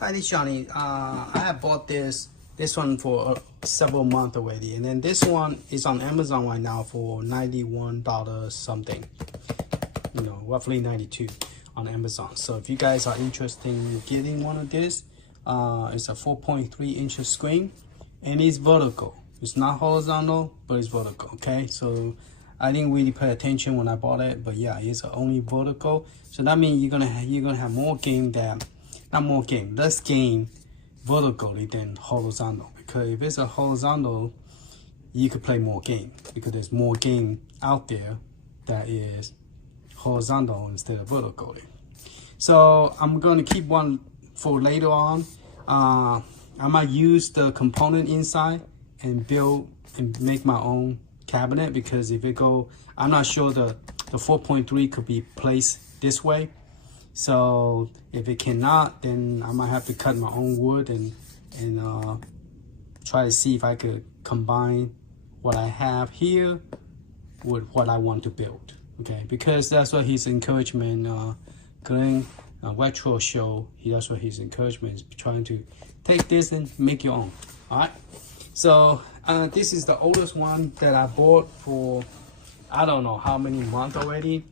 Hi, this is Johnny. I have bought this one for several months already, and then this one is on Amazon right now for $91 something. You know, roughly 92 on Amazon. So if you guys are interested in getting one of this, it's a 4.3 inch screen, and it's vertical. It's not horizontal, but it's vertical. Okay, so I didn't really pay attention when I bought it, but yeah, it's only vertical. So that means you're gonna have more game than. Not more game, less game vertically than horizontal. Because if it's a horizontal, you could play more game because there's more game out there that is horizontal instead of vertically. So I'm gonna keep one for later on. I might use the component inside and build and make my own cabinet, because if it go, I'm not sure the 4.3 could be placed this way. So if it cannot, then I might have to cut my own wood and try to see if I could combine what I have here with what I want to build. Okay, because that's what his encouragement, Glenn Retro Show, that's what his encouragement is, trying to take this and make your own. All right, so this is the oldest one that I bought for I don't know how many months already,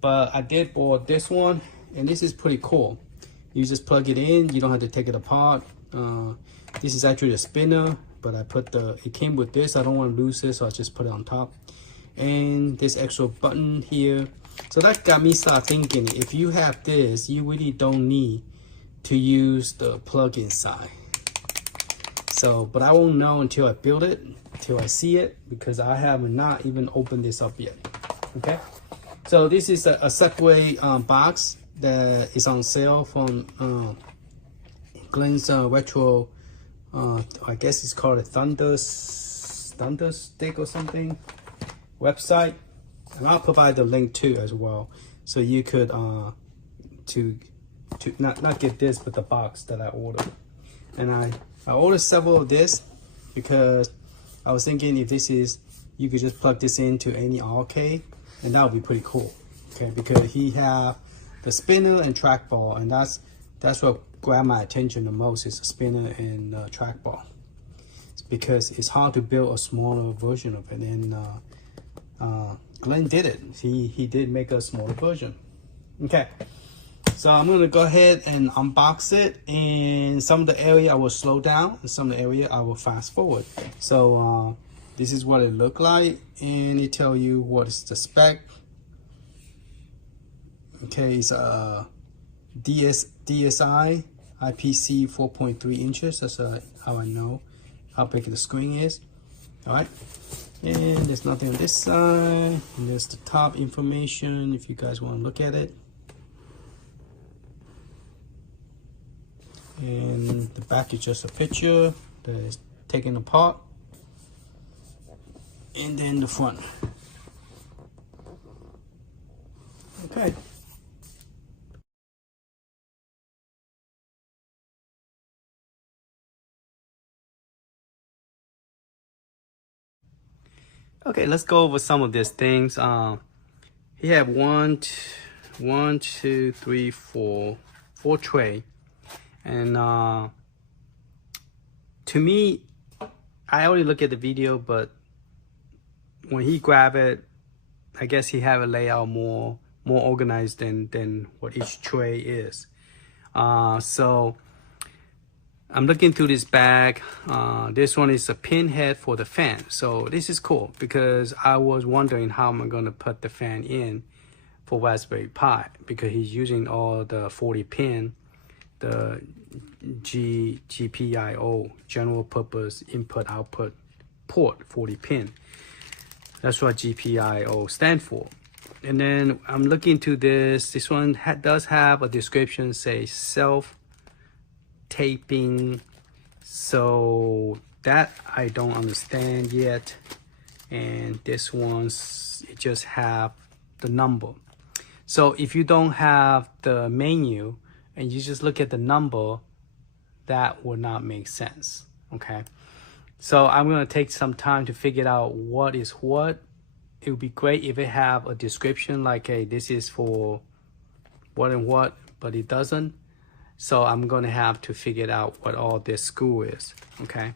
but I did bought this one. And this is pretty cool. You just plug it in, you don't have to take it apart. This is actually a spinner, but I put it came with this. I don't want to lose this, so I just put it on top. And this extra button here. So that got me start thinking, if you have this, you really don't need to use the plug inside. So, but I won't know until I build it, until I see it, because I have not even opened this up yet. Okay. So this is a Segway box that is on sale from Glenn's Retro. I guess it's called a Thunder Stick or something website, and I'll provide the link too as well, so you could to not get this, but the box that I ordered. And I ordered several of this because I was thinking if this is, you could just plug this into any arcade, and that would be pretty cool. Okay, because he have the spinner and trackball, and that's what grabbed my attention the most, is the spinner and trackball. It's because it's hard to build a smaller version of it, and Glenn did it. He did make a smaller version. Okay, so I'm gonna go ahead and unbox it, and some of the area I will slow down, and some of the area I will fast forward. So this is what it looked like, and it tell you what is the spec. Okay, it's DSI IPC 4.3 inches. That's how I know how big the screen is. All right, and there's nothing on this side. And there's the top information if you guys want to look at it. And the back is just a picture that is taken apart. And then the front. Okay. Okay, let's go over some of these things. He have one, two, three, four tray, and to me, I only look at the video, but when he grab it, I guess he have a layout more organized than what each tray is. So I'm looking through this bag. This one is a pin head for the fan. So this is cool because I was wondering how am I going to put the fan in for Raspberry Pi, because he's using all the 40 pin, the GPIO, general purpose input output port 40 pin. That's what GPIO stand for. And then I'm looking to this. This one does have a description, say self taping, so that I don't understand yet. And this one's, it just have the number. So if you don't have the menu and you just look at the number, that would not make sense. Okay, so I'm gonna take some time to figure out what is what. It would be great if it have a description like, hey, this is for what and what, but it doesn't. So I'm gonna have to figure out what all this screw is, okay?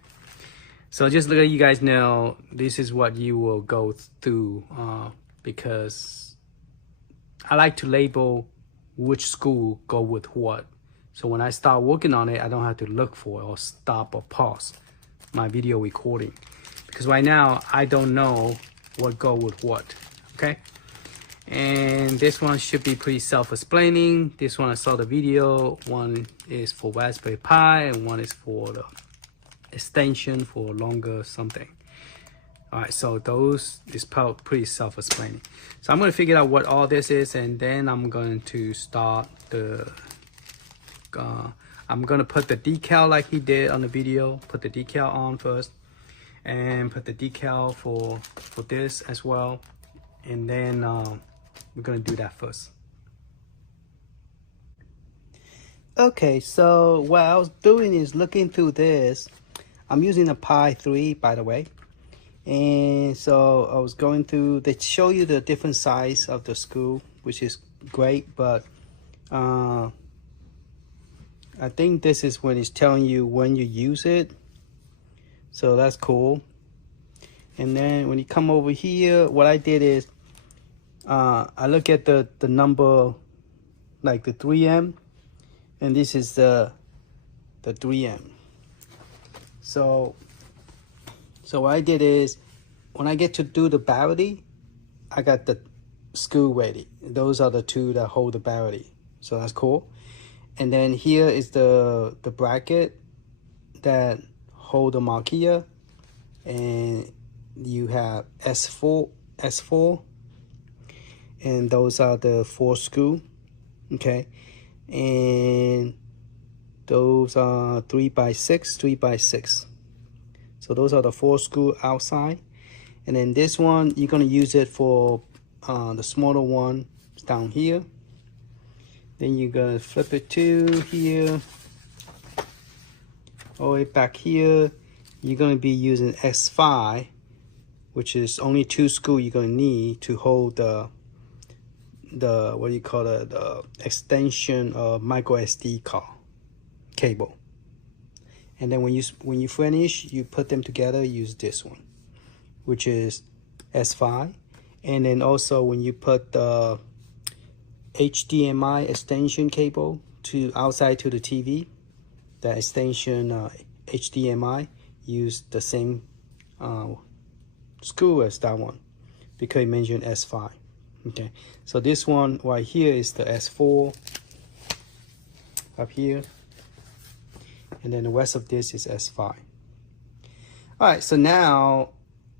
So just to let you guys know, this is what you will go through because I like to label which screw go with what. So when I start working on it, I don't have to look for it or stop or pause my video recording. Because right now, I don't know what go with what, okay? And this one should be pretty self-explaining. This one I saw the video. One is for Raspberry Pi and one is for the extension for longer something. All right, so those is pretty self-explaining. So I'm gonna figure out what all this is, and then I'm going to start the, I'm gonna put the decal like he did on the video, put the decal on first, and put the decal for this as well. And then we're gonna do that first. Okay, so what I was doing is looking through this. I'm using a Pi 3, by the way. And so I was going through, they show you the different size of the screw, which is great, but I think this is when it's telling you when you use it. So that's cool. And then when you come over here, what I did is I look at the number, like the 3M, and this is the 3M. So what I did is, when I get to do the battery, I got the screw ready. Those are the two that hold the battery. So that's cool. And then here is the bracket that hold the marquee. And you have S4. And those are the 4 screw. Okay. And those are 3x6. So those are the 4 screw outside. And then this one, you're gonna use it for the smaller one down here. Then you're gonna flip it to here. All the way back here, you're gonna be using S5, which is only 2 screw you're gonna need to hold the what do you call it, the extension of micro SD card cable. And then when you finish, you put them together, use this one, which is S5. And then also when you put the HDMI extension cable to outside to the TV, the extension HDMI, use the same screw as that one, because it mentioned S5. Okay, so this one right here is the S4 up here. And then the rest of this is S5. All right, so now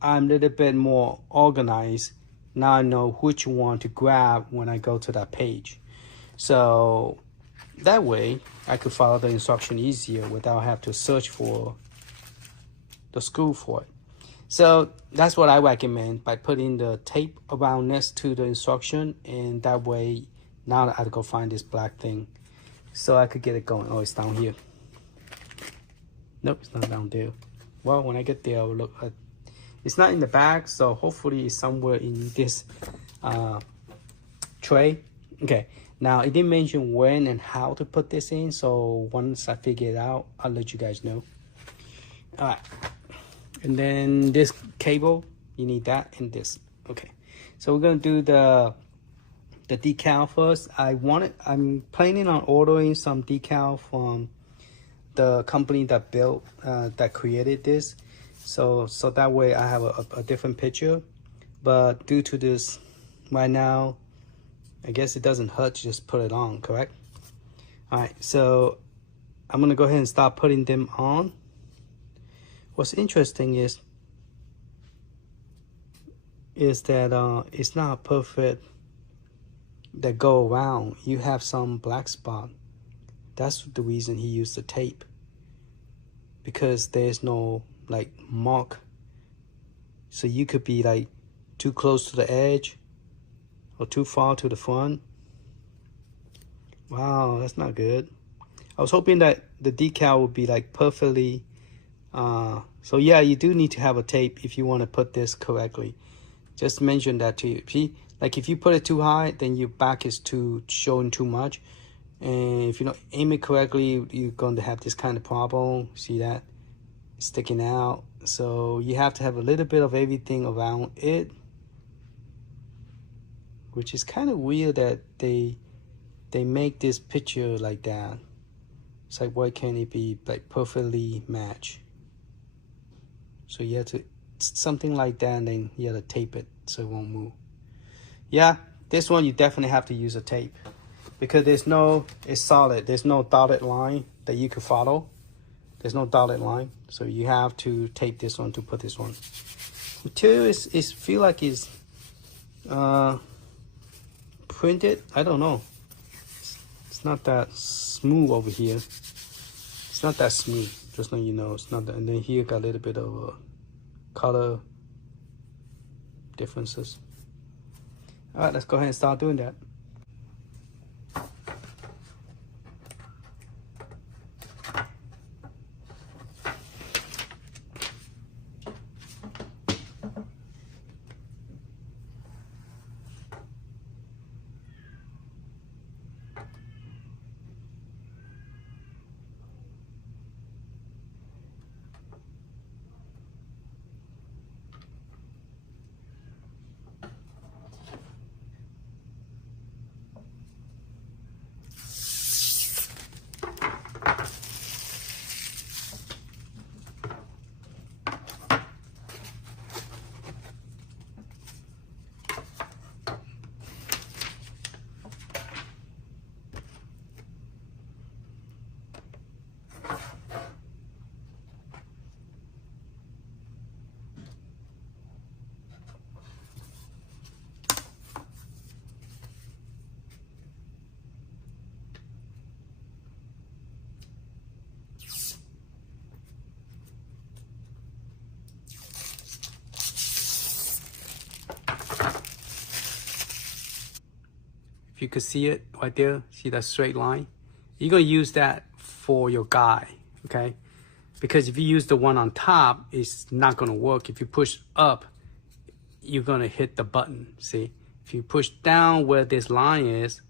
I'm a little bit more organized. Now I know which one to grab when I go to that page. So that way I could follow the instruction easier without having to search for the screw for it. So that's what I recommend, by putting the tape around next to the instruction, and that way now I have to go find this black thing so I could get it going. Oh, it's down here. Nope, it's not down there. Well, when I get there, I'll look at, it's not in the bag, so hopefully it's somewhere in this tray. Okay, now it didn't mention when and how to put this in, so once I figure it out, I'll let you guys know. All right, and then this cable, you need that and this. Okay, so we're gonna do the decal first. I'm planning on ordering some decal from the company that built that created this, so that way I have a different picture. But due to this right now, I guess it doesn't hurt to just put it on, correct? All right, so I'm gonna go ahead and start putting them on. What's interesting is that it's not perfect that go around. You have some black spot. That's the reason he used the tape, because there's no like mark. So you could be like too close to the edge or too far to the front. Wow, that's not good. I was hoping that the decal would be like perfectly. So yeah, you do need to have a tape if you want to put this correctly. Just mention that to you. See, like if you put it too high, then your back is showing too much. And if you don't aim it correctly, you're going to have this kind of problem. See that? It's sticking out. So you have to have a little bit of everything around it, which is kind of weird that they make this picture like that. It's like, why can't it be like perfectly matched? So you have to, something like that, and then you have to tape it so it won't move. Yeah, this one you definitely have to use a tape because it's solid. There's no dotted line that you could follow. There's no dotted line. So you have to tape this one to put this one. Material is feel like it's printed. I don't know. It's not that smooth over here. It's not that smooth. Just so you know, it's not that. And then here got a little bit of color differences. All right, let's go ahead and start doing that. If you could see it right there, see that straight line? You're gonna use that for your guide, okay? Because if you use the one on top, it's not gonna work. If you push up, you're gonna hit the button, see? If you push down where this line is,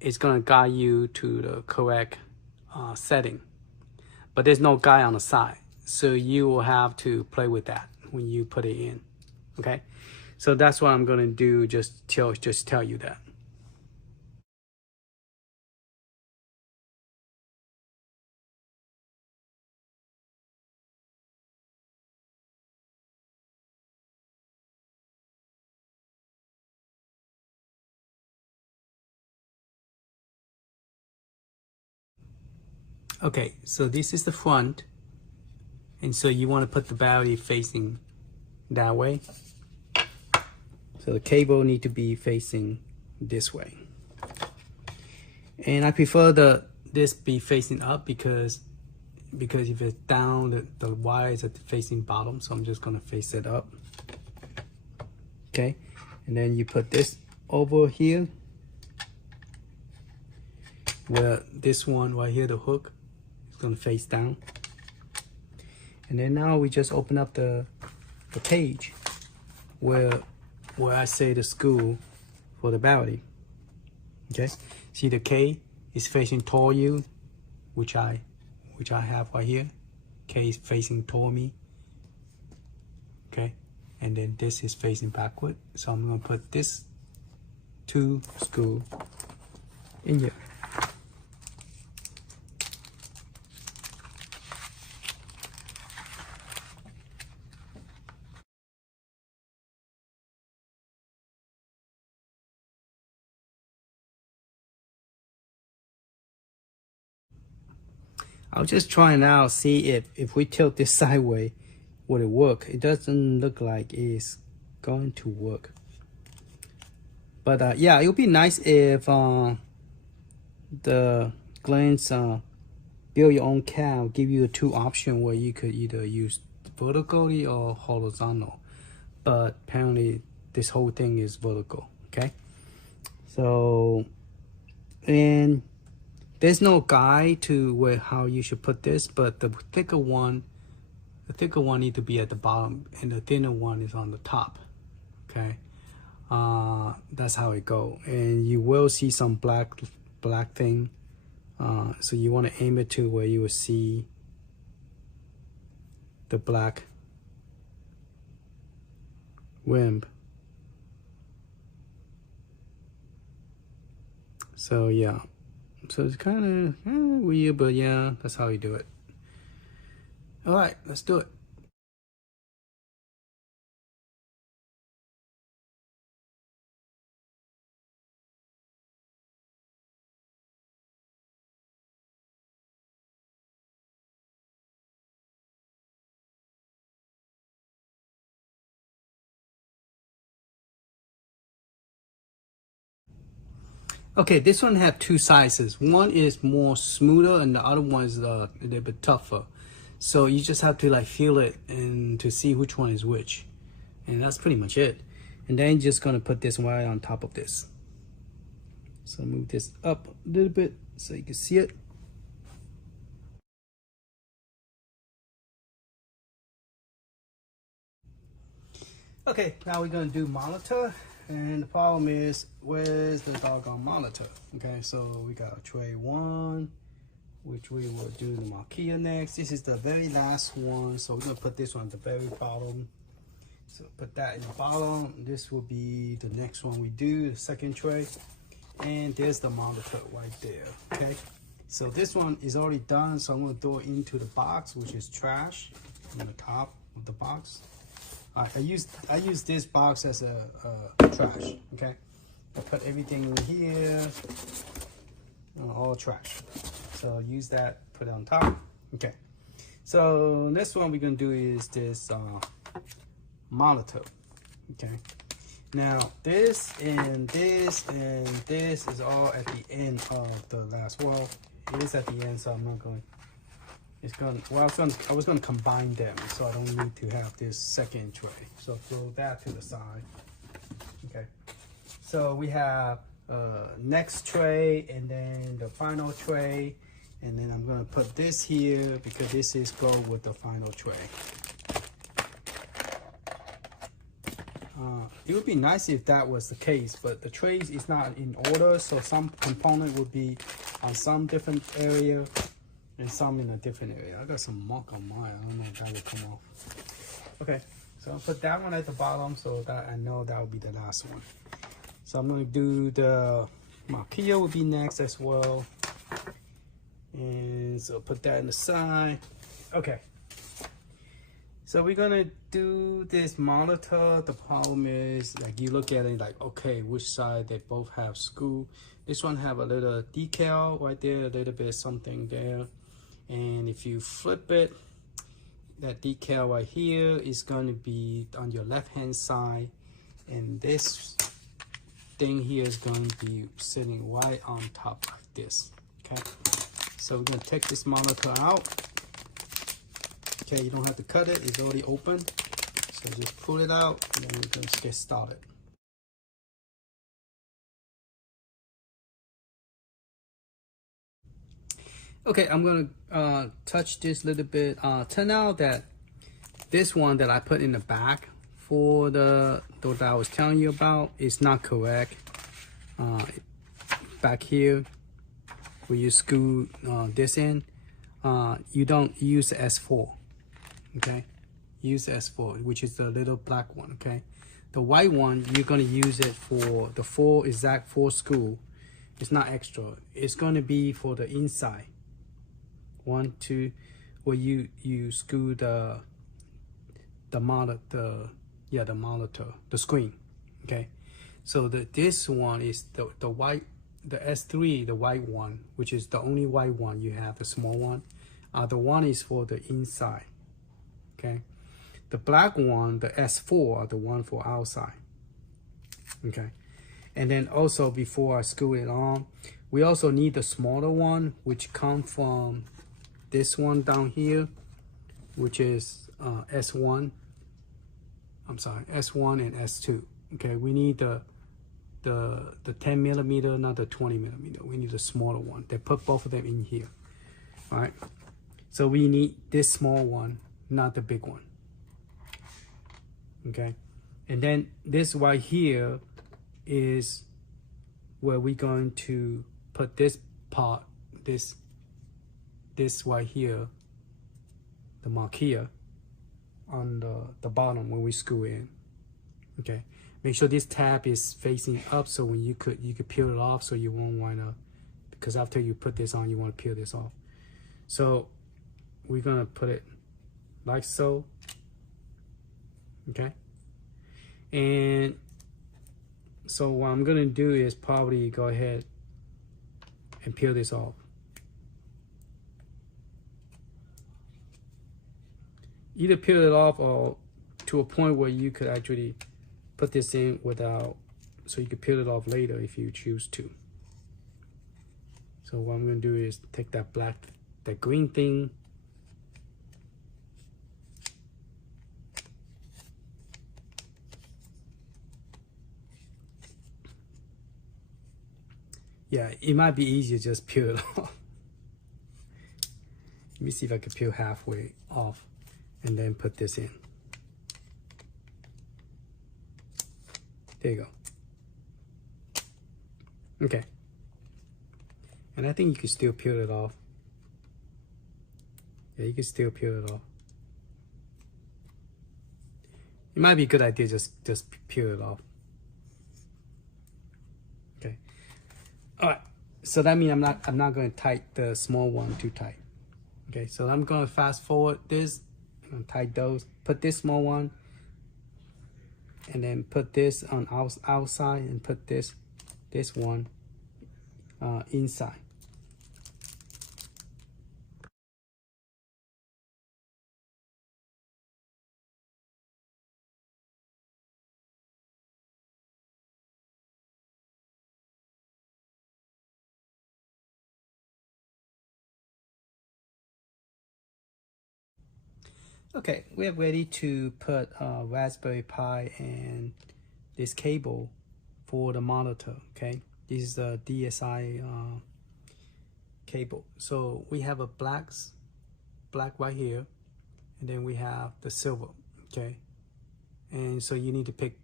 it's gonna guide you to the correct setting. But there's no guide on the side. So you will have to play with that when you put it in, okay? So that's what I'm gonna do, just tell you that. Okay, so this is the front, and so you want to put the battery facing that way. So the cable need to be facing this way. And I prefer this be facing up because if it's down, the wires are facing bottom, so I'm just gonna face it up. Okay, and then you put this over here, where this one right here, the hook, is gonna face down. And then now we just open up the page where I say the screw for the battery. Okay, see the K is facing toward you, which I have right here. K is facing toward me. Okay, and then this is facing backward. So I'm gonna put this two screw in here. I'll just try it out, see if we tilt this sideways, will it work? It doesn't look like it's going to work. But yeah, it would be nice if the Glenn's build your own cab give you two options where you could either use vertically or horizontal. But apparently this whole thing is vertical, okay? So, and there's no guide to how you should put this, but the thicker one needs to be at the bottom and the thinner one is on the top, okay? That's how it go. And you will see some black black thing. So you want to aim it to where you will see the black rim. So yeah, so it's kind of weird, but yeah, that's how you do it. All right, let's do it. Okay, this one have two sizes. One is more smoother and the other one is a little bit tougher. So you just have to like feel it and to see which one is which. And that's pretty much it. And then you're just gonna put this right on top of this. So move this up a little bit so you can see it. Okay, now we're gonna do monitor. And the problem is, where's the doggone monitor? Okay, so we got tray 1, which we will do the marquee next. This is the very last one, so we're gonna put this one at the very bottom. So put that in the bottom. This will be the next one we do, the second tray. And there's the monitor right there, okay? So this one is already done, so I'm gonna throw it into the box, which is trash on the top of the box. I use this box as a trash, okay? I put everything in here, all trash. So use that, put it on top, okay? So next one we're gonna do is this monitor, okay? Now this and this and this is all at the end of the last wall. It is at the end, so I'm not going. Well, I was gonna combine them, so I don't need to have this second tray. So throw that to the side. Okay. So we have next tray and then the final tray, and then I'm gonna put this here because this is go with the final tray. It would be nice if that was the case, but the trays is not in order, so some component would be on some different area and some in a different area. I got some muck on mine. I don't know if that will come off. Okay, so I'll put that one at the bottom so that I know that will be the last one. So I'm going to do the marquee will be next as well. And so put that in the side. Okay. So we're going to do this monitor. The problem is, like, you look at it like, okay, which side they both have screw. This one have a little decal right there, a little bit something there. And if you flip it, that decal right here is going to be on your left hand side, and this thing here is going to be sitting right on top like this. Okay, so we're going to take this monitor out. Okay, you don't have to cut it, it's already open, so just pull it out and then we're going to get started. Okay, I'm gonna touch this a little bit. Turn out that this one that I put in the back for the that I was telling you about is not correct. Back here, where you screw this in, you don't use the S4. Okay, use the S4, which is the little black one. Okay, the white one you're gonna use it for the exact four screw. It's not extra. It's gonna be for the inside. 1, 2, where you screw the monitor, the screen. Okay, so this one is the white, the S3, the white one, which is the only white one you have, the small one. The one is for the inside. Okay, the black one, the S4, are the one for outside. Okay, and then also before I screw it on, we also need the smaller one, which come from this one down here, which is S1. I'm sorry, S1 and S2. Okay, we need the 10 millimeter, not the 20 millimeter. We need the smaller one. They put both of them in here. All right, so we need this small one, not the big one. Okay, and then this right here is where we're going to put this part, this right here, the marquee on the bottom when we screw in. Okay, make sure this tab is facing up, so when you could peel it off, so you won't want to, because after you put this on, you want to peel this off. So we're gonna put it like so. Okay, and so what I'm gonna do is probably go ahead and peel this off. Either peel it off or to a point where you could actually put this in without, so you could peel it off later if you choose to. So what I'm gonna do is take that green thing, yeah, it might be easier just peel it off. Let me see if I can peel halfway off and then put this in. There you go. Okay. And I think you can still peel it off. Yeah, you can still peel it off. It might be a good idea just peel it off. Okay. All right. So that means I'm not going to tighten the small one too tight. Okay. So I'm going to fast forward this. I'm going to tighten those. Put this small one, and then put this on outside, and put this one inside. Okay, we're ready to put Raspberry Pi and this cable for the monitor. Okay, this is the DSI cable. So we have a black right here, and then we have the silver. Okay, and so you need to pick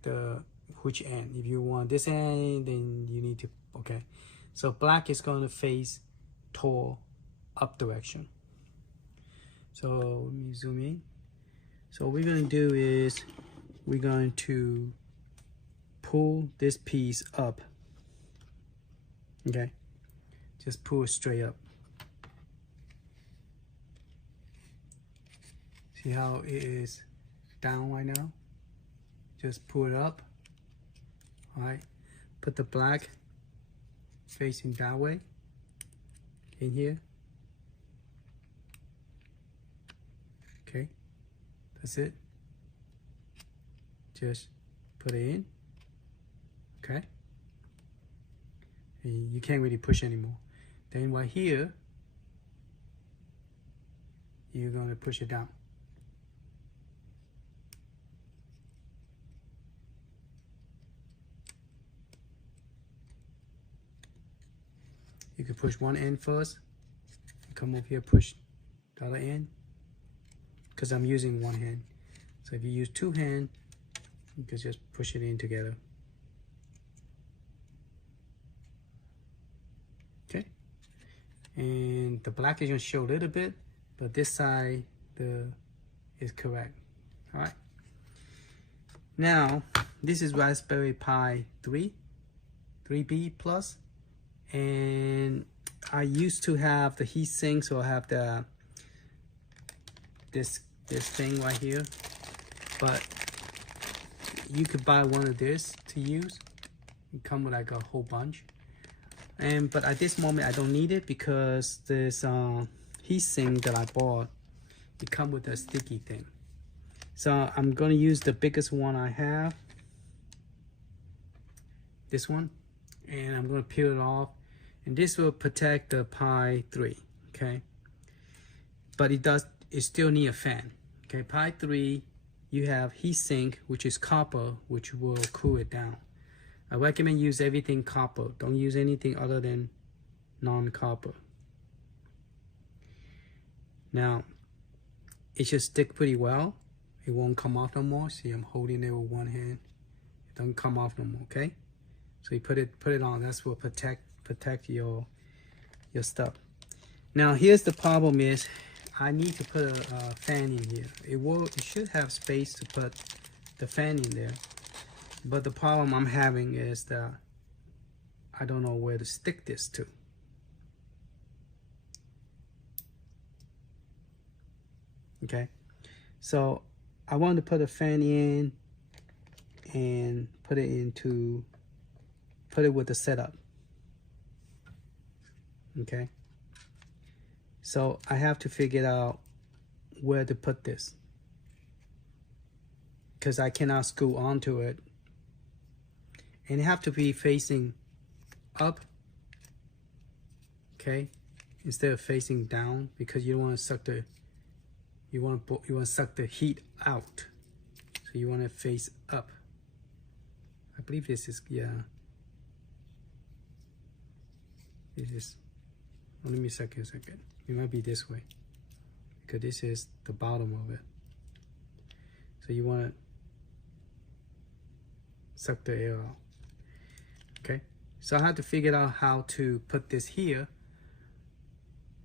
which end. If you want this end, then you need to, okay. So black is going to face toward up direction. So let me zoom in. So what we're going to do is we're going to pull this piece up. Okay, just pull it straight up. See how it is down right now? Just pull it up. All right, put the black facing that way in here. Okay, that's it. Just put it in. Okay, and you can't really push anymore. Then right here, you're going to push it down. You can push one end first, come over here, push the other end, because I'm using one hand. So if you use two hands, you can just push it in together. Okay, and the black is going to show a little bit, but this side is correct. All right, now this is Raspberry Pi 3B plus. And I used to have the heatsink, so I have this thing right here. But you could buy one of this to use. It come with like a whole bunch. But at this moment I don't need it, because this heatsink that I bought, it come with a sticky thing. So I'm gonna use the biggest one I have, this one, and I'm gonna peel it off. And this will protect the Pi 3, okay? But it still need a fan, okay? Pi 3, you have heatsink, which is copper, which will cool it down. I recommend use everything copper. Don't use anything other than non-copper. Now, it should stick pretty well. It won't come off no more. See, I'm holding it with one hand. It doesn't come off no more, okay? So you put it on. That's what protect your your stuff. Now here's the problem is I need to put a fan in here. It should have space to put the fan in there, but the problem I'm having is that I don't know where to stick this to. Okay, so I want to put a fan in and put it with the setup. Okay, so I have to figure out where to put this because I cannot screw onto it, and it have to be facing up, okay, instead of facing down, because you don't want to suck the suck the heat out, so you want to face up. I believe this is, yeah, this is, let me check a second. It might be this way because this is the bottom of it, so you want to suck the air out. Okay, so I have to figure out how to put this here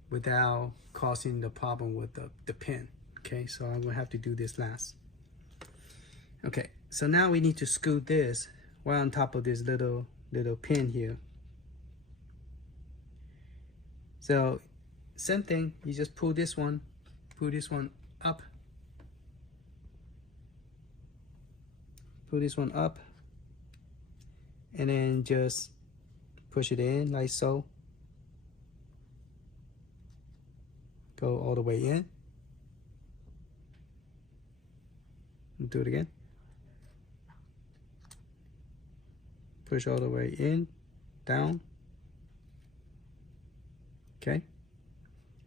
without causing the problem with the pin. Okay, so I'm gonna have to do this last. Okay, so now we need to screw this right on top of this little pin here. So same thing, you just pull this one up, pull this one up, and then just push it in like so. Go all the way in. Do it again. Push all the way in, down. Okay.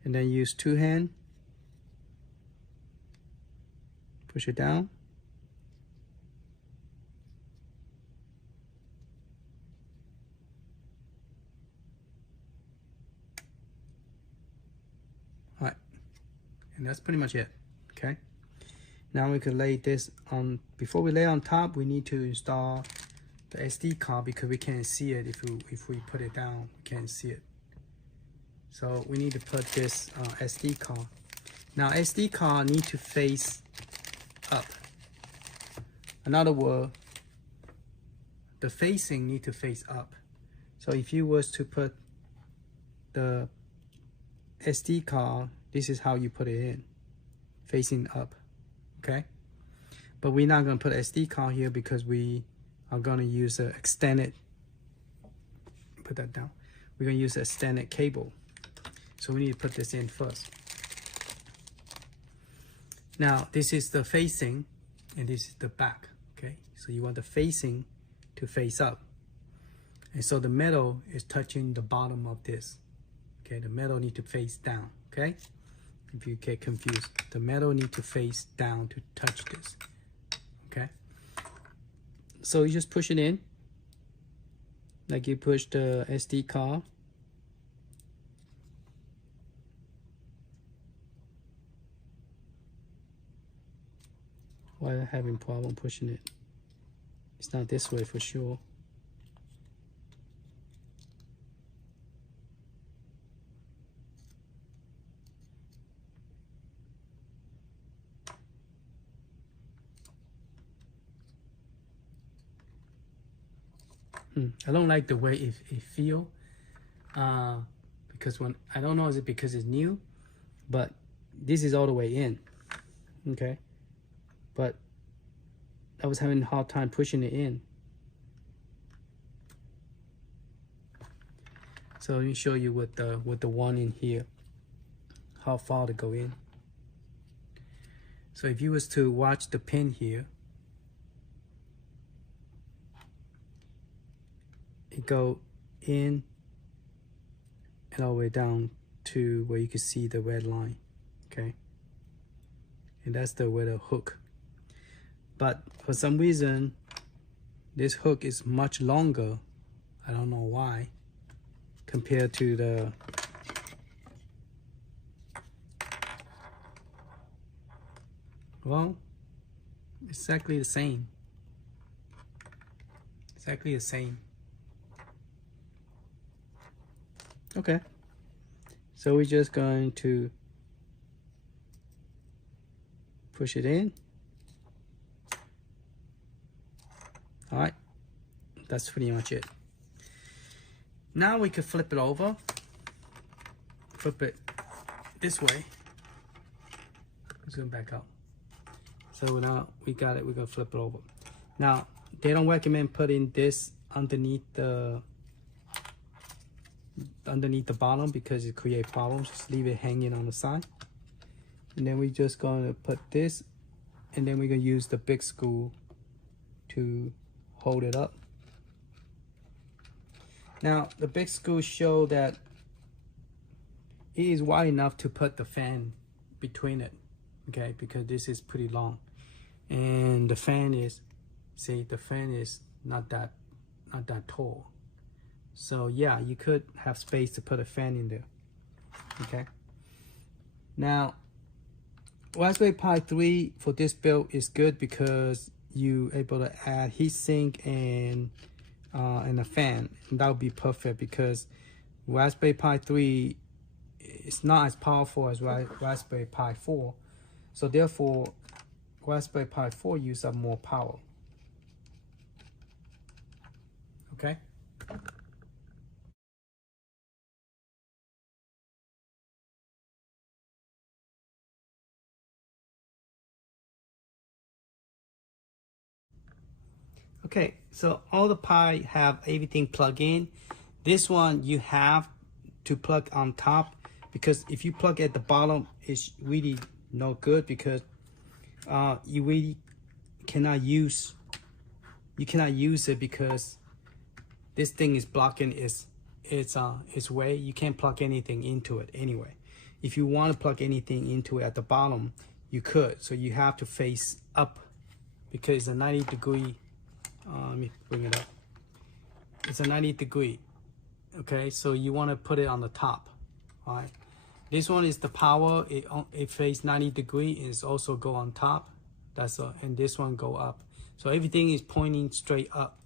And then use two hands. Push it down. All right. And that's pretty much it. Okay. Now we can lay this on. Before we lay on top, we need to install the SD card because we can't see it if we put it down. We can't see it. So we need to put this SD card. Now SD card need to face up. In other words, the facing need to face up. So if you was to put the SD card, this is how you put it in, facing up. Okay, but we're not going to put SD card here because we are going to use an extended, put that down, we're going to use an extended cable, so we need to put this in first. Now this is the facing and this is the back. Okay, so you want the facing to face up, and so the metal is touching the bottom of this. Okay, the metal need to face down. Okay, if you get confused, the metal need to face down to touch this. Okay, so you just push it in like you push the SD card. Why am I having problem pushing it? It's not this way for sure. I don't like the way it feel, because when I don't know, is it because it's new, but this is all the way in. Okay, but I was having a hard time pushing it in. So let me show you with the one in here how far to go in. So if you was to watch the pin here, it go in and all the way down to where you can see the red line. Okay, and that's where the hook. But for some reason, this hook is much longer. I don't know why, compared to the well, exactly the same. Exactly the same. Okay, So we're just going to push it in. All right, that's pretty much it. Now we could flip it over, flip it this way. Zoom back up. So now we got it, we're gonna flip it over. Now, they don't recommend putting this underneath the bottom because it creates problems. Just leave it hanging on the side. And then we're just gonna put this, and then we're gonna use the big screw to hold it up. Now, the big screw show that it is wide enough to put the fan between it, okay, because this is pretty long. And the fan is, see, the fan is not that tall. So yeah, you could have space to put a fan in there, okay? Now, Raspberry Pi 3 for this build is good because you able to add heatsink and a fan, and that would be perfect because Raspberry Pi 3 is not as powerful as Raspberry Pi 4, so therefore Raspberry Pi 4 use up more power. Okay. Okay, so all the Pi have everything plugged in. This one you have to plug on top because if you plug at the bottom, it's really no good because you really cannot use it because this thing is blocking its way. You can't plug anything into it anyway. If you want to plug anything into it at the bottom, you could. So you have to face up because it's a 90-degree. Let me bring it up. It's a 90-degree. Okay, so you want to put it on the top. All right. This one is the power. It faces 90-degree. It's also go on top. And this one go up. So everything is pointing straight up.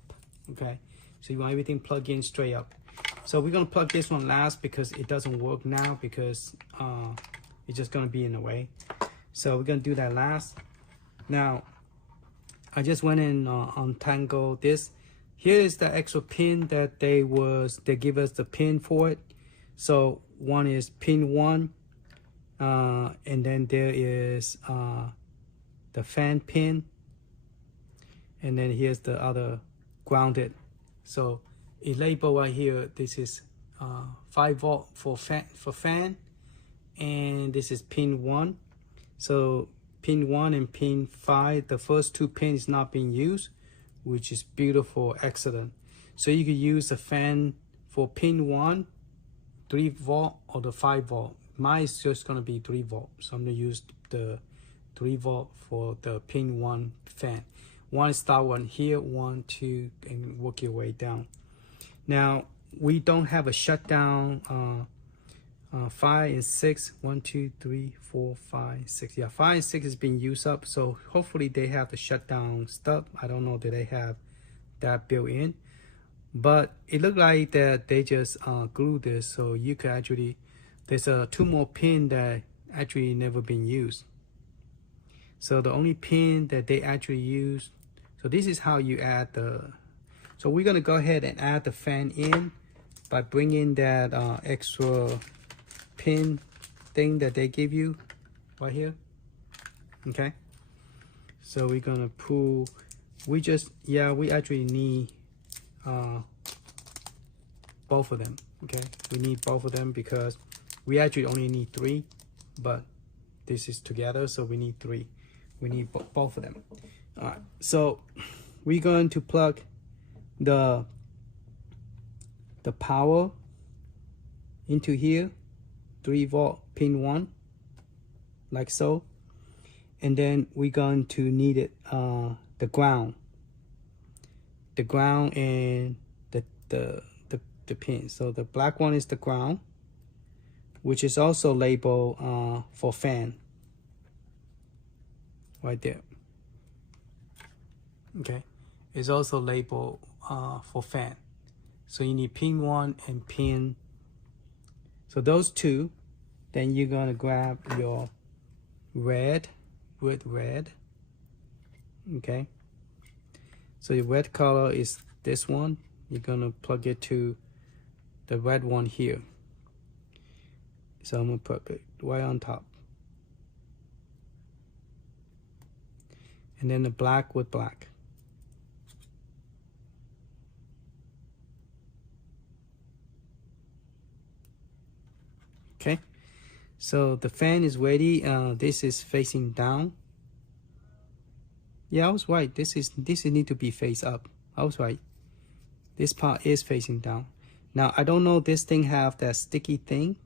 Okay. So you want everything plugged in straight up. So we're gonna plug this one last because it doesn't work now because it's just gonna be in the way. So we're gonna do that last. Now, I just went and untangle this. Here is the extra pin that they give us the pin for it. So one is pin 1, and then there is the fan pin, and then here's the other grounded. So it label right here. This is 5 volt for fan, and this is pin 1. So pin 1 and pin 5, the first 2 pins not being used, which is beautiful, excellent. So you could use the fan for pin 1, 3 volt, or the 5 volt. Mine is just gonna be 3 volt, so I'm gonna use the 3 volt for the pin 1 fan. One start one here, 1, 2, and work your way down. Now we don't have a shutdown. 5 and 6, 1, 2, 3, 4, 5, 6. Yeah, 5 and 6 is being used up. So hopefully they have the shutdown stuff. I don't know that they have that built in, but it looked like that they just glued this. So you could actually, there's 2 more pin that actually never been used. So the only pin that they actually use. So this is how you add the. So we're gonna go ahead and add the fan in by bringing that extra pin thing that they give you right here. Okay, so we're gonna pull. We actually need both of them. Okay, we need both of them because we actually only need 3, but this is together, so we need 3. We need both of them. All right, so we're going to plug the power into here, 3 volt pin 1, like so, and then we're going to need it the ground and the pin. So the black one is the ground, which is also labeled for fan right there. Okay, it's also labeled for fan. So you need pin 1 and pin. So those 2 Then you're gonna grab your red with red. Okay, so your red color is this one. You're gonna plug it to the red one here. So I'm gonna put it right on top. And then the black with black. Okay, so the fan is ready. This is facing down. Yeah, I was right. This need to be face up. I was right. This part is facing down. Now I don't know this thing have that sticky thing.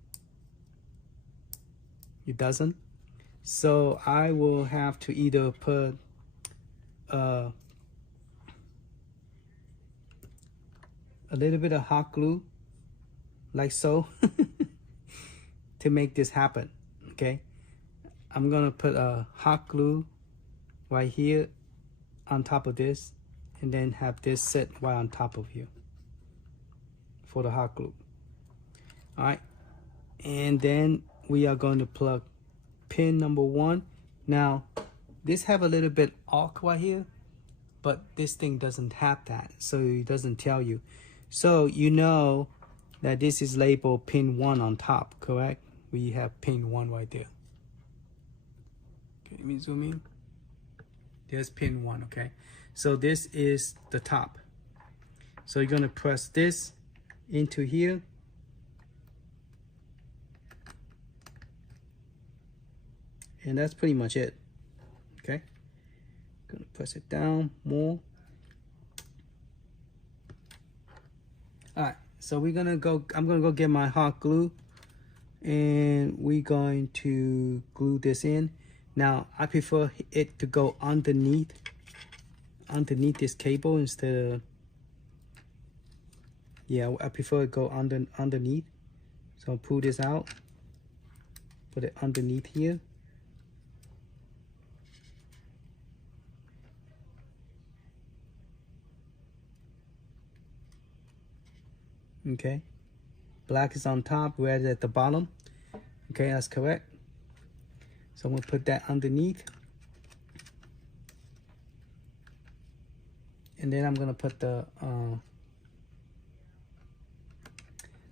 It doesn't. So I will have to either put a little bit of hot glue, like so, to make this happen. Okay, I'm gonna put a hot glue right here on top of this, and then have this sit right on top of here for the hot glue. All right, and then we are going to plug pin number 1. Now this have a little bit arc right here, but this thing doesn't have that, so it doesn't tell you. So you know that this is labeled pin 1 on top, correct? We have pin 1 right there. Okay, let me zoom in. There's pin 1, okay? So this is the top. So you're gonna press this into here. And that's pretty much it, okay? Gonna press it down more. All right, so we're gonna go, I'm gonna go get my hot glue, and we're going to glue this in. Now, I prefer it to go underneath this cable instead of, yeah, I prefer it go underneath. So I'll pull this out, put it underneath here. Okay, black is on top, red is at the bottom. Okay, that's correct. So I'm gonna put that underneath. And then I'm gonna put the,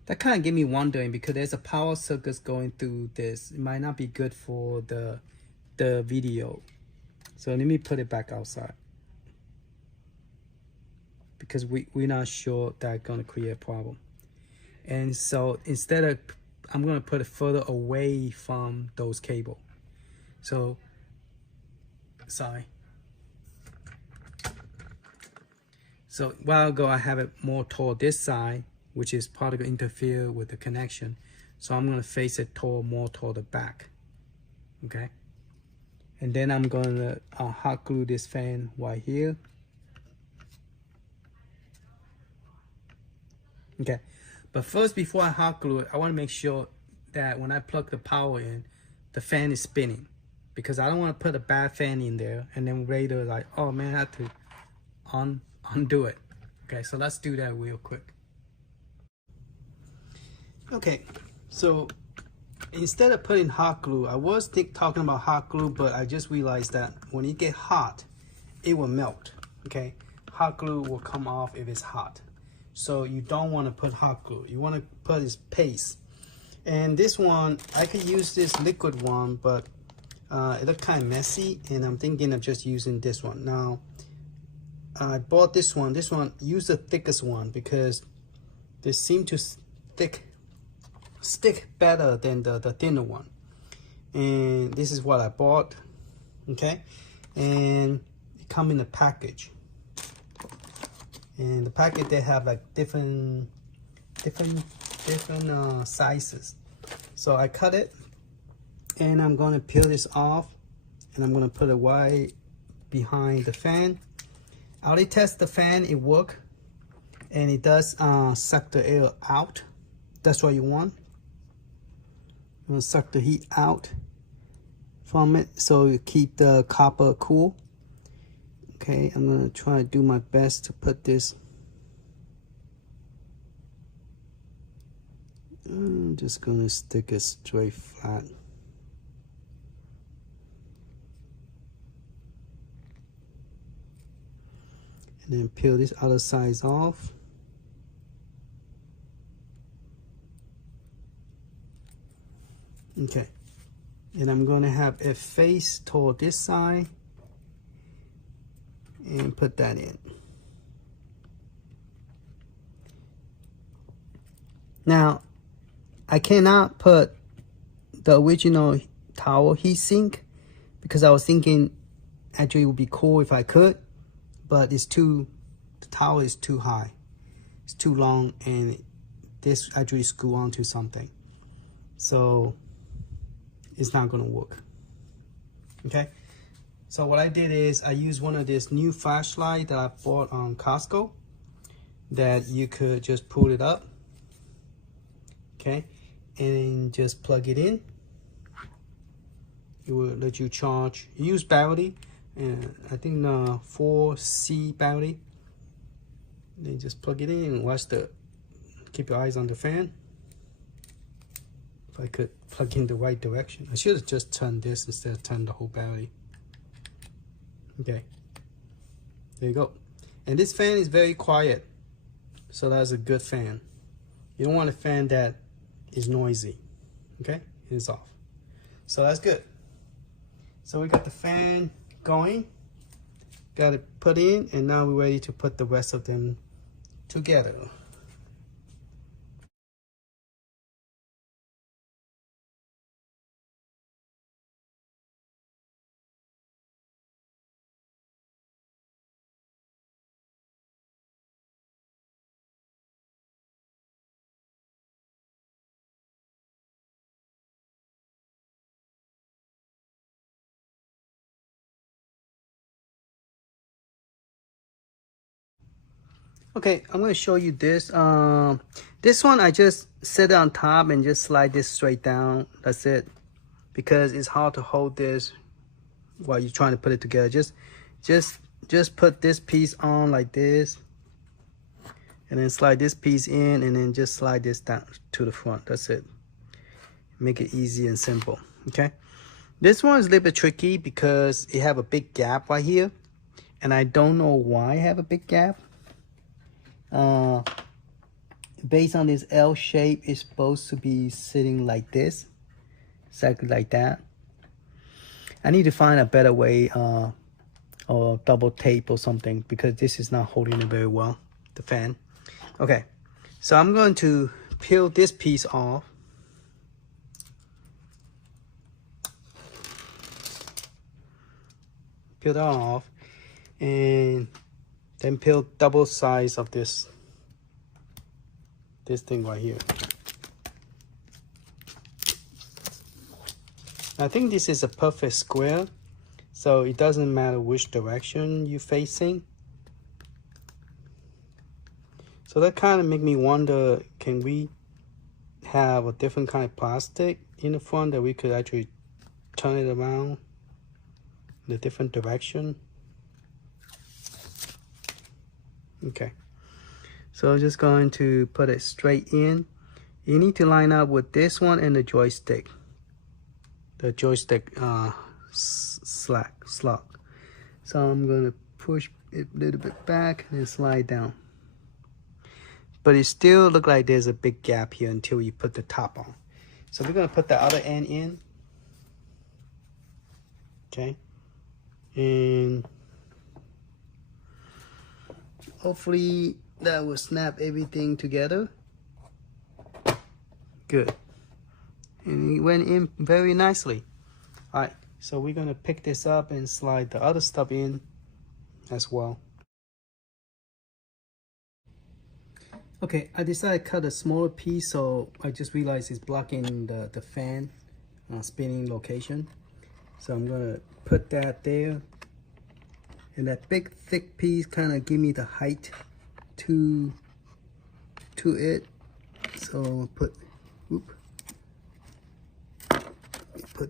that kind of get me wondering, because there's a power circuit going through this. It might not be good for the video. So let me put it back outside, because we're not sure that's gonna create a problem. And so instead of, I'm gonna put it further away from those cable. So, sorry. So a while ago I have it more toward this side, which is probably gonna interfere with the connection. So I'm gonna face it more toward the back, okay? And then I'm gonna hot glue this fan right here. Okay, but first, before I hot glue it, I wanna make sure that when I plug the power in, the fan is spinning, because I don't wanna put a bad fan in there and then later like, oh man, I have to undo it. Okay, so let's do that real quick. Okay, so instead of putting hot glue, I was talking about hot glue, but I just realized that when it get hot, it will melt, okay? Hot glue will come off if it's hot. So you don't want to put hot glue. You want to put this paste. And this one, I could use this liquid one, but it looked kind of messy, and I'm thinking of just using this one. Now, I bought this one. This one, use the thickest one, because they seem to stick better than the thinner one. And this is what I bought, okay? And it come in a package. And the packet, they have like different sizes. So I cut it, and I'm gonna peel this off, and I'm gonna put it right behind the fan. I already tested the fan, it worked, and it does suck the air out. That's what you want. I'm gonna suck the heat out from it, so you keep the copper cool. Okay, I'm gonna try to do my best to put this I'm just gonna stick it straight flat. And then peel this other side off. Okay, and I'm gonna have it face toward this side and put that in. Now, I cannot put the original towel heatsink because I was thinking actually it would be cool if I could, but the towel is too high. It's too long and this actually screw onto something. So it's not gonna work, okay? So what I did is I used one of this new flashlight that I bought on Costco that you could just pull it up, okay? And just plug it in. It will let you charge. Use battery, and I think 4C battery. Then just plug it in and watch keep your eyes on the fan. If I could plug in the right direction. I should have just turned this instead of turn the whole battery. Okay, there you go. And this fan is very quiet, so that's a good fan. You don't want a fan that is noisy. Okay, it's off. So that's good. So we got the fan going, got it put in, and now we're ready to put the rest of them together. Okay, I'm going to show you this. This one I just set it on top and just slide this straight down. That's it. Because it's hard to hold this while you're trying to put it together. Just put this piece on like this. And then slide this piece in and then just slide this down to the front. That's it. Make it easy and simple. Okay. This one is a little bit tricky because it have a big gap right here. And I don't know why I have a big gap. Based on this L shape, it's supposed to be sitting like this, exactly like that. I need to find a better way, or double tape or something, because this is not holding it very well, the fan. Okay, so I'm going to peel this piece off. Peel that off, and then peel double sides of this thing right here. I think this is a perfect square, so it doesn't matter which direction you're facing. So that kind of make me wonder, can we have a different kind of plastic in the front that we could actually turn it around in a different direction? Okay. So I'm just going to put it straight in. You need to line up with this one and the joystick. The joystick slot. So I'm going to push it a little bit back and slide down. But it still looks like there's a big gap here until you put the top on. So we're going to put the other end in. Okay. And hopefully that will snap everything together. Good. And it went in very nicely. All right, so we're gonna pick this up and slide the other stuff in as well. Okay, I decided to cut a smaller piece, so I just realized it's blocking the fan spinning location. So I'm gonna put that there. And that big thick piece kind of give me the height to it. So put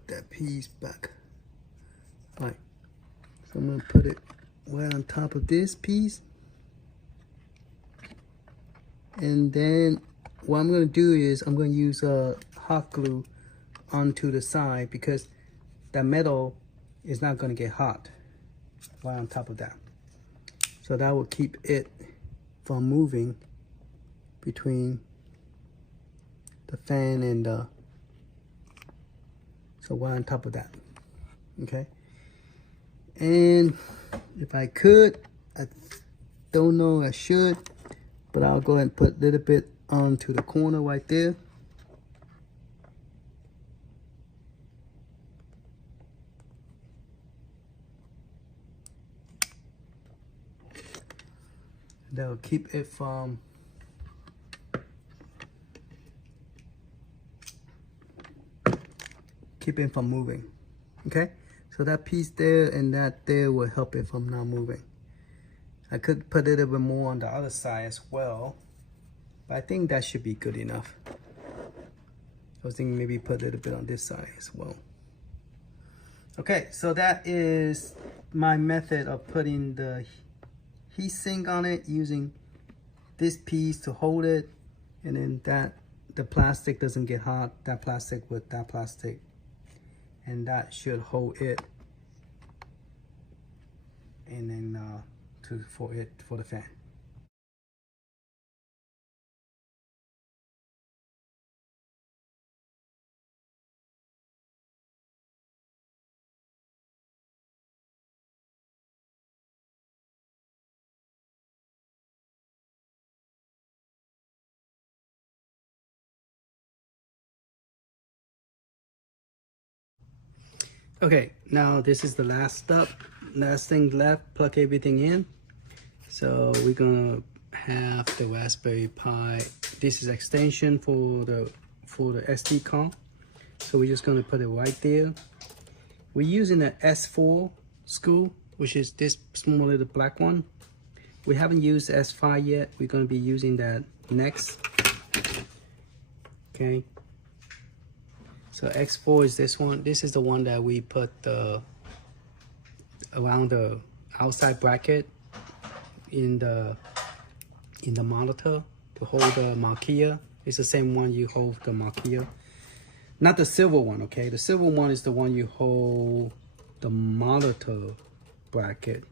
that piece back. All right. So I'm gonna put it right on top of this piece. And then what I'm gonna do is I'm gonna use hot glue onto the side, because that metal is not gonna get hot right on top of that. So that will keep it from moving between the fan and the, so right on top of that, okay? And if I could, I don't know, I should, but I'll go ahead and put a little bit onto the corner right there. That'll keep it from moving. Okay, so that piece there and that there will help it from not moving. I could put a little bit more on the other side as well, but I think that should be good enough. I was thinking maybe put a little bit on this side as well. Okay, so that is my method of putting the heat sink on it, using this piece to hold it, and then that the plastic doesn't get hot, that plastic with that plastic, and that should hold it, and then for the fan. Okay, now this is the last step, last thing left, plug everything in. So we're gonna have the Raspberry Pi. This is extension for the SD card. So we're just gonna put it right there. We're using the S4 screw, which is this small little black one. We haven't used S5 yet. We're gonna be using that next. Okay. So X4 is this one. This is the one that we put around the outside bracket in the monitor to hold the marquee. It's the same one you hold the marquee. Not the silver one, okay? The silver one is the one you hold the monitor bracket,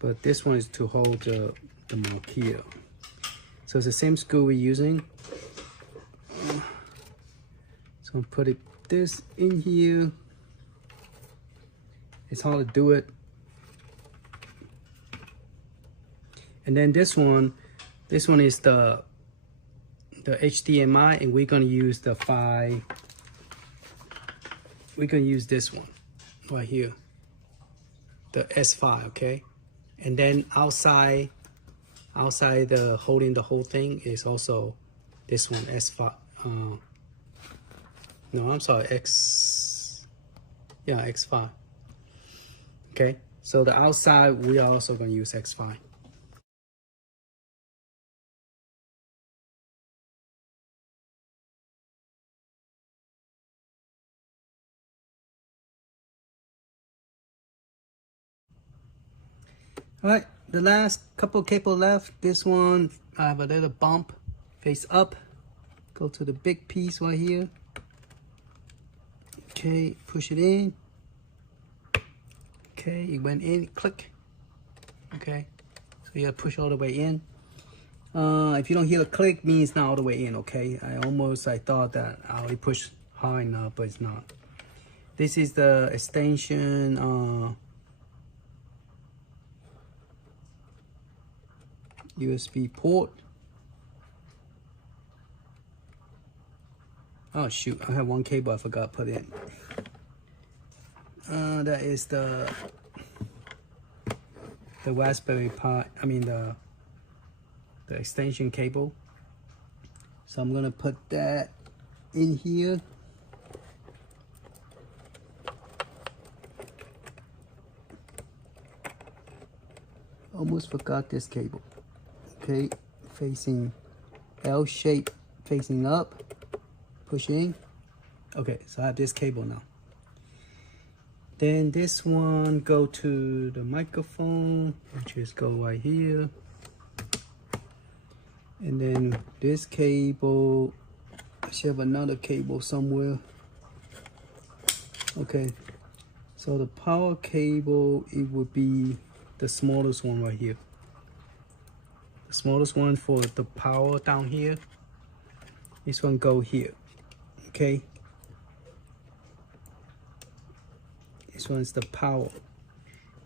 but this one is to hold the marquee. So it's the same screw we're using. So I'll put this in here. It's hard to do it. And then this one is the HDMI, and we're gonna use the 5. We're gonna use this one right here, the S5, okay? And then outside the holding the whole thing is also this one, S5. No, I'm sorry, X5. Okay, so the outside, we are also gonna use X5. All right, the last couple cable left. This one, I have a little bump, face up. Go to the big piece right here. Okay, push it in. Okay, it went in, click. Okay, so you gotta push all the way in. If you don't hear a click, means it's not all the way in, okay? I thought that I already pushed hard enough, but it's not. This is the extension USB port. Oh shoot, I have one cable I forgot to put in. That is the Raspberry Pi, the extension cable. So I'm gonna put that in here. Almost forgot this cable. Okay, facing L shape, facing up, pushing. Okay, so I have this cable now. Then this one go to the microphone, which is go right here. And then this cable, I should have another cable somewhere. Okay, so the power cable, it would be the smallest one right here. The smallest one for the power down here. This one go here, okay? This one's the power.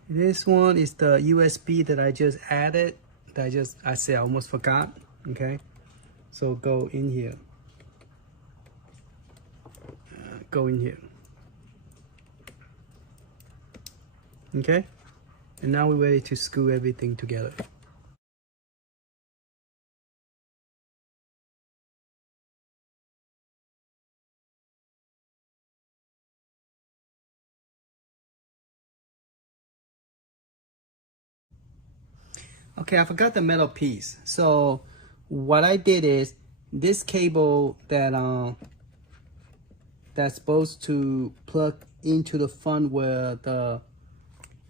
This one is the USB that I just added. I said I almost forgot, okay? So go in here. Go in here. Okay? And now we're ready to screw everything together. Okay, I forgot the metal piece. So what I did is this cable that that's supposed to plug into the front where the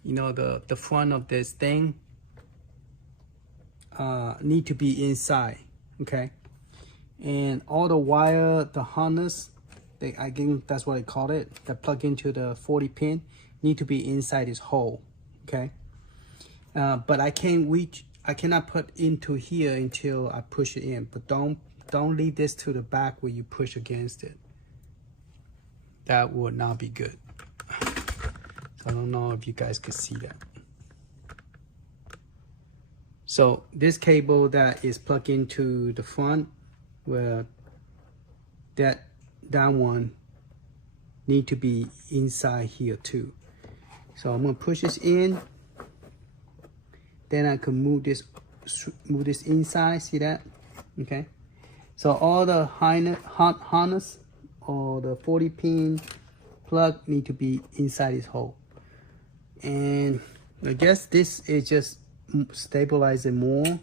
the front of this thing need to be inside, okay? And all the wire, the harness, I think that's what I call it, that plug into the 40 pin, need to be inside this hole, okay? But I cannot put into here until I push it in. But don't leave this to the back where you push against it. That would not be good. So I don't know if you guys could see that. So this cable that is plugged into the front, where that one need to be inside here too. So I'm gonna push this in. Then I can move this inside. See that? Okay. So all the harness or the 40 pin plug need to be inside this hole. And I guess this is just stabilizing more.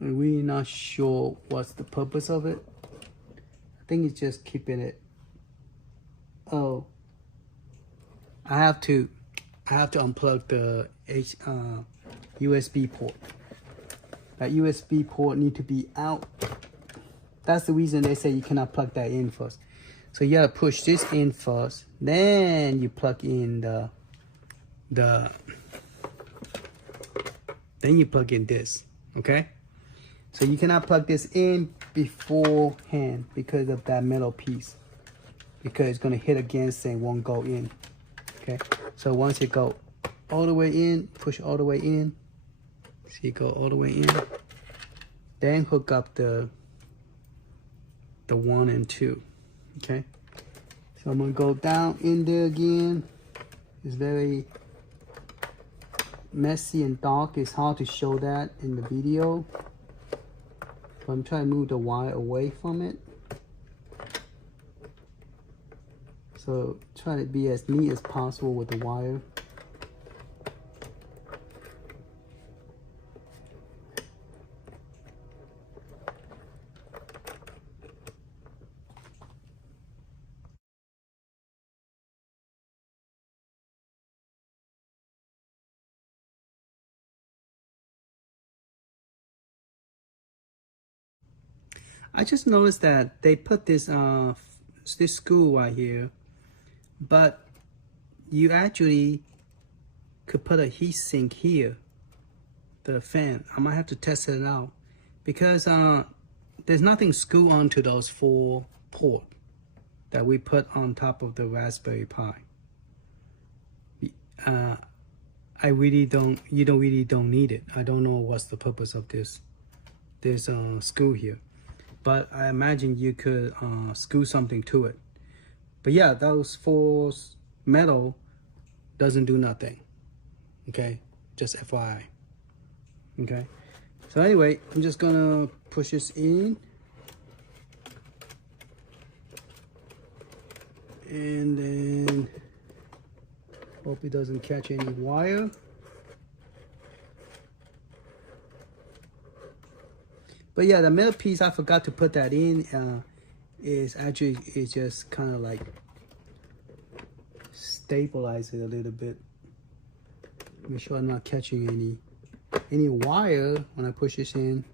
I'm really not sure what's the purpose of it. I think it's just keeping it. Oh, I have to unplug the USB port. That USB port need to be out. That's the reason they say you cannot plug that in first. So you gotta push this in first, then you plug in then you plug in this, okay? So you cannot plug this in beforehand because of that metal piece, because it's gonna hit against and won't go in, okay? So once you go all the way in, push all the way in, see it go all the way in, then hook up the 1 and 2, okay? So I'm gonna go down in there again. It's very messy and dark. It's hard to show that in the video. So I'm trying to move the wire away from it. So try to be as neat as possible with the wire. I just noticed that they put this screw right here, but you actually could put a heat sink here, the fan. I might have to test it out because there's nothing screwed onto those 4 ports that we put on top of the Raspberry Pi. I really don't. You really don't need it. I don't know what's the purpose of this screw here. But I imagine you could screw something to it. But yeah, those 4 metal doesn't do nothing. Okay, just FYI. Okay, so anyway, I'm just gonna push this in. And then hope it doesn't catch any wire. But yeah, the metal piece, I forgot to put that in. Is just kind of like stabilize it a little bit. Make sure I'm not catching any wire when I push this in,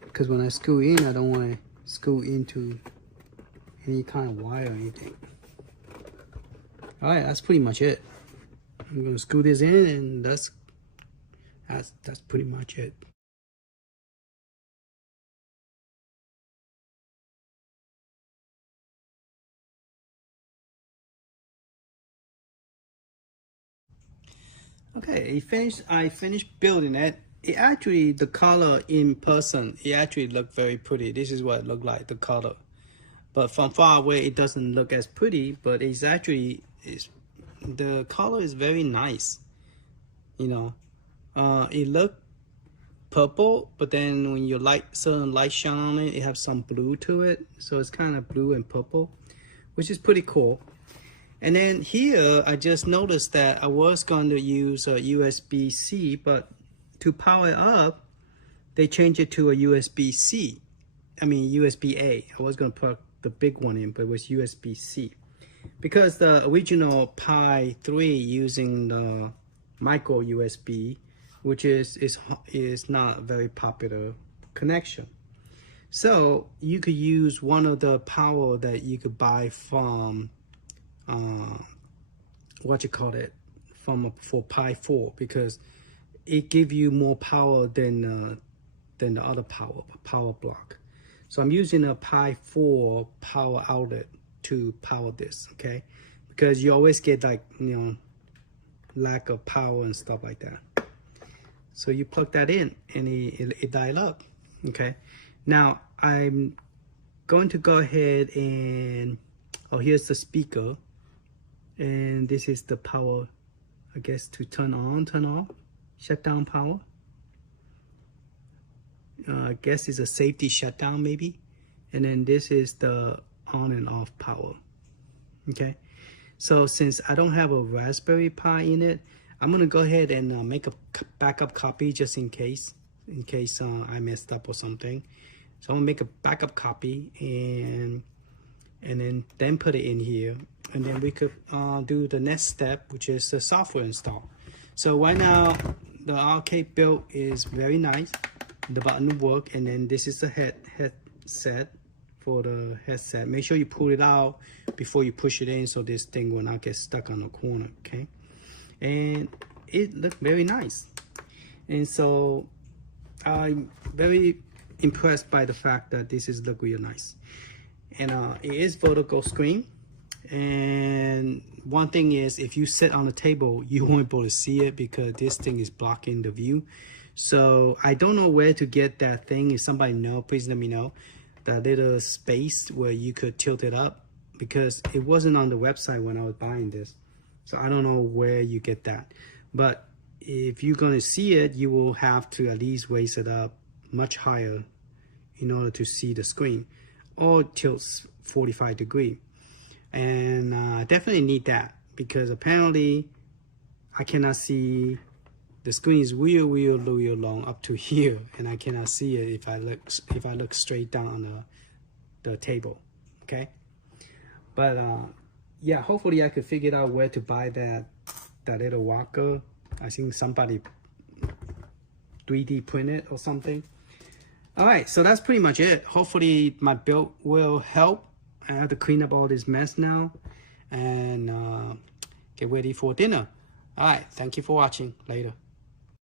because when I screw in, I don't want to screw into any kind of wire or anything. All right, that's pretty much it. I'm gonna screw this in, and that's pretty much it. Okay, I finished building it. It actually, the color in person, it actually looked very pretty. This is what it looked like, the color. But from far away, it doesn't look as pretty, but it's actually, the color is very nice. You know, it looked purple, but then when you certain light shine on it, it has some blue to it. So it's kind of blue and purple, which is pretty cool. And then here, I just noticed that I was going to use a USB-C, but to power it up, they changed it to a USB-C. I mean, USB-A. I was going to plug the big one in, but it was USB-C. Because the original Pi 3 using the micro USB, which is not a very popular connection. So you could use one of the power that you could buy from for Pi 4, because it gives you more power than the other power block. So I'm using a Pi 4 power outlet to power this, okay? Because you always get, like, you know, lack of power and stuff like that. So you plug that in and it dial up, okay? Now I'm going to go ahead and, oh, here's the speaker, and this is the power, I guess, to turn on, turn off, shutdown power. I guess it's a safety shutdown maybe. And then this is the on and off power, okay? So since I don't have a Raspberry Pi in it, I'm gonna go ahead and make a backup copy just in case I messed up or something. So I'm gonna make a backup copy and then put it in here, and then we could do the next step, which is the software install. So right now the arcade build is very nice. The button work, and then this is the headset for the headset. Make sure you pull it out before you push it in, so this thing will not get stuck on the corner, okay? And it looked very nice, and so I'm very impressed by the fact that this is look real nice. And it is vertical screen, and one thing is, if you sit on the table, you won't be able to see it because this thing is blocking the view. So I don't know where to get that thing. If somebody knows, please let me know. That little space where you could tilt it up, because it wasn't on the website when I was buying this. So I don't know where you get that. But if you're gonna see it, you will have to at least raise it up much higher in order to see the screen, or tilt 45 degrees. And I definitely need that, because apparently I cannot see. The screen is real long up to here, and I cannot see it if I look straight down on the table, okay? But yeah, hopefully I could figure out where to buy that little rocker. I think somebody 3D printed or something. All right, so that's pretty much it. Hopefully my build will help. I have to clean up all this mess now and get ready for dinner. All right, thank you for watching. Later.